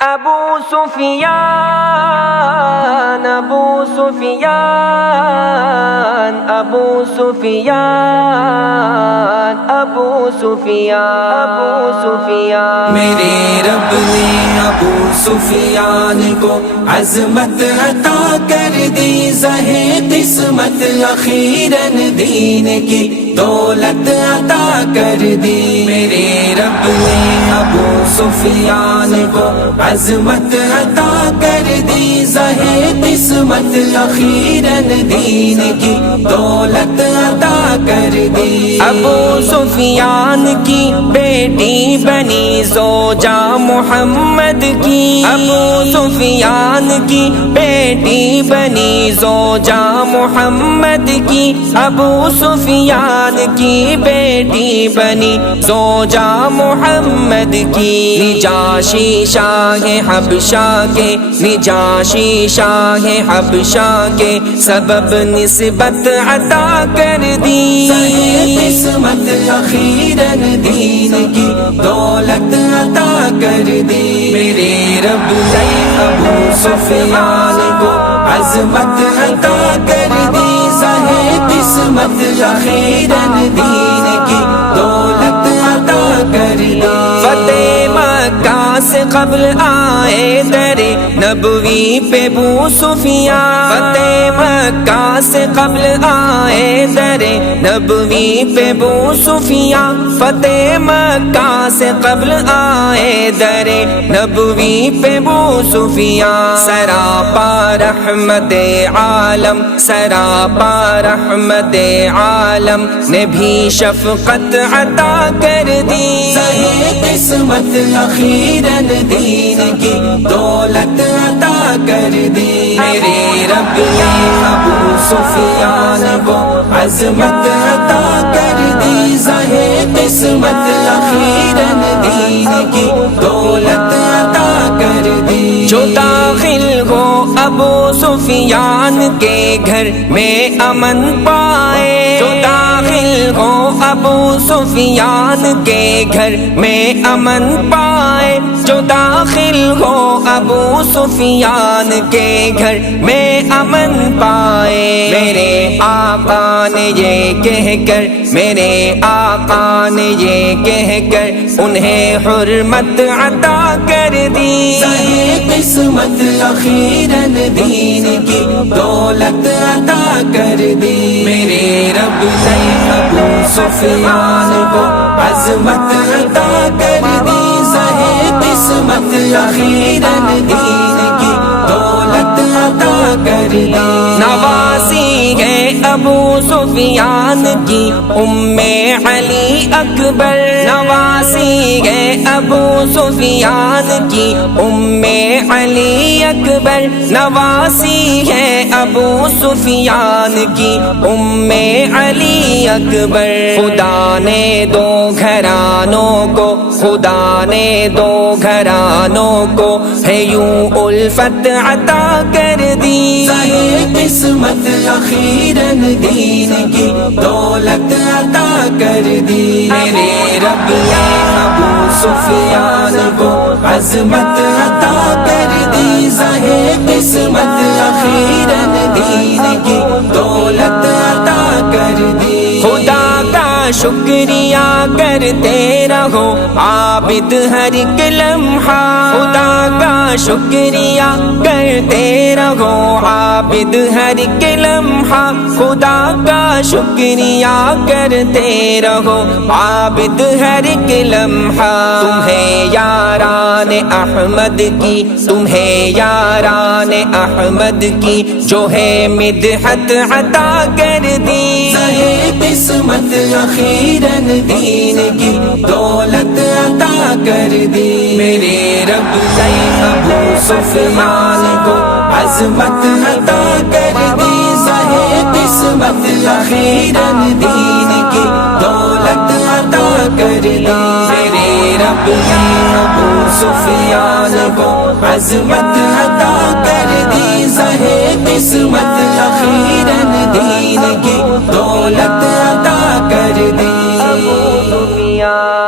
ابو سفیان ابو سفیان ابو سفیان ابو سفیان ابو سفیان میرے رب نے ابو سفیان کو عظمت عطا کر دی، زہے قسمت اخیراً دین کی دولت عطا کر دی۔ میرے رب نے ابو سفیان کو عظمت عطا کر دی، زہے قسمت اخیراً دین کی دولت عطا کر دی۔ ابو سفیان کی بیٹی بنی زوجہ محمد کی، ابو سفیان کی بیٹی بنی زوجہ محمد کی، ابو سفیان کی بیٹی بنی زوجہ محمد کی۔ نجاشی شاہ حبشہ کے، نجاشی شاہ حبشہ کے سبب نسبت عطا کر دی، قسمت اخیراً دین کی دولت عطا کر دی۔ میرے رب نے ابو سفیان کو عظمت عطا کر دی، زہے قسمت اخیراً دین کی دولت عطا کر دی۔ فتح مکہ سے قبل آئے در نبوی پہ ابو سفیان، فتح مکہ سے قبل آئے در نبوی پہ ابو سفیان، فتح مکہ سے قبل آئے در نبوی پہ ابو سفیان۔ سراپا رحمت عالم، سراپا رحمت عالم نے بھی شفقت عطا کر دی، قسمت اخیراً دین کی دولت عطا کر دی۔ میرے رب نے ابو سفیان کو عظمت عطا کر دی، زہے قسمت اخیراً دین کی دولت عطا کر دی۔ جو داخل ہو ابو سفیان کے گھر میں امن پائے، جو داخل ہو ابو سفیان کے گھر میں امن پائے، جو داخل ہو ابو سفیان کے گھر میں امن پائے۔ میرے آقا نے یہ کہہ کر، میرے آقا نے یہ کہہ کر انہیں حرمت عطا کر دی، قسمت اخیراً دین کی دولت عطا کر دی۔ میرے رب نے ابو سفیان کو عظمت عطا کر دی، زہے قسمت اخیراً دین کی دولت عطا کر دی۔ نواسی ہے ابو سفیان کی ام علی اکبر، نواسی ہے ابو سفیان کی ام علی اکبر، نواسی ہے ابو سفیان کی ام علی اکبر۔ خدا نے دو گھرانوں کو، خدا نے دو گھرانوں کو ہے یوں الفت عطا کر دی، قسمت اخیراً دین کی دولت عطا کر دی۔ میرے رب نے ابو سفیان کو عظمت عطا کر دی، زہے قسمت اخیراً دین کی دولت عطا کر دی۔ خدا کا شکریہ کرتے رہو عابد ہر ایک لمحہ، خدا کا شکریہ کرتے رہو عابد ہر ایک لمحہ، خدا کا شکریہ کرتے رہو عابد ہر ایک لمحہ۔ تمہیں یاران احمد کی، تمہیں یاران احمد کی جو ہے مدحت عطا کر دی، قسمت اخیراً دین کی دولت عطا کر دی۔ میرے رب نے ابو سفیان کو عظمت عطا کر دی، زہے قسمت اخیراً دین کی دولت عطا کر دی۔ میرے رب نے ابو سفیان کو عظمت عطا کر دی، زہے قسمت اخیراً دین کی دولت عطا کر دی۔ ابو سفیان